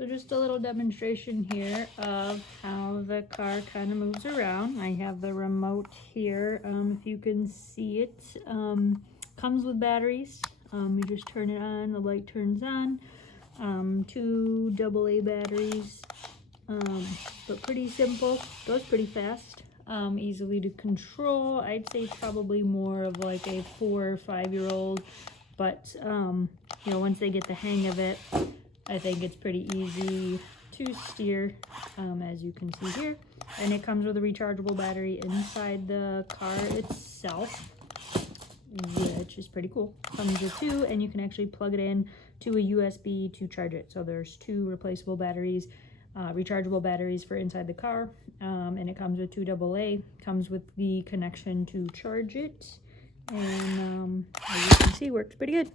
So just a little demonstration here of how the car kind of moves around. I have the remote here, if you can see it. Comes with batteries. You just turn it on, the light turns on. 2 AA batteries, but pretty simple, goes pretty fast, easily to control. I'd say probably more of like a 4 or 5 year old, but you know, once they get the hang of it, I think it's pretty easy to steer, as you can see here. And it comes with a rechargeable battery inside the car itself, which is pretty cool. Comes with 2, and you can actually plug it in to a USB to charge it. So there's 2 replaceable batteries, rechargeable batteries for inside the car, and it comes with 2 AA. Comes with the connection to charge it, and as you can see, works pretty good.